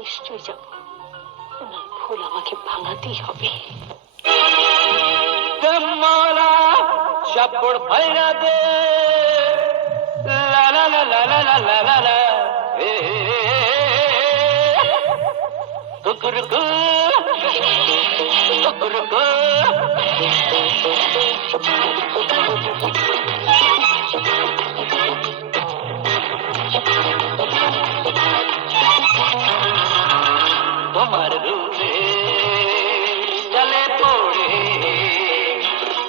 নিশ্চয়ই যাব, ওনার ভুল আমাকে ভাঙাতেই হবে। চাপড় ভাইরা দে লা লা লা লা লা লা লা লা লা কুকুরকু কুকুরকু তোমার রূপে জলে পড়ে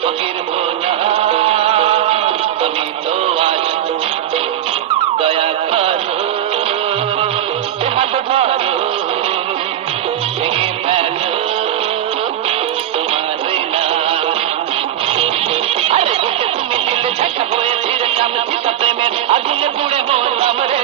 ফকির ভোলা আমি তো আজ দয়া করো হাত ধরো ভেঙে ফেলো তোমার নাম। আরে বুকে তুমি দিলে ঝাঁকা হয়ে ধীরে চাম প্রেমের আগুনে পুড়ে মরলাম রে।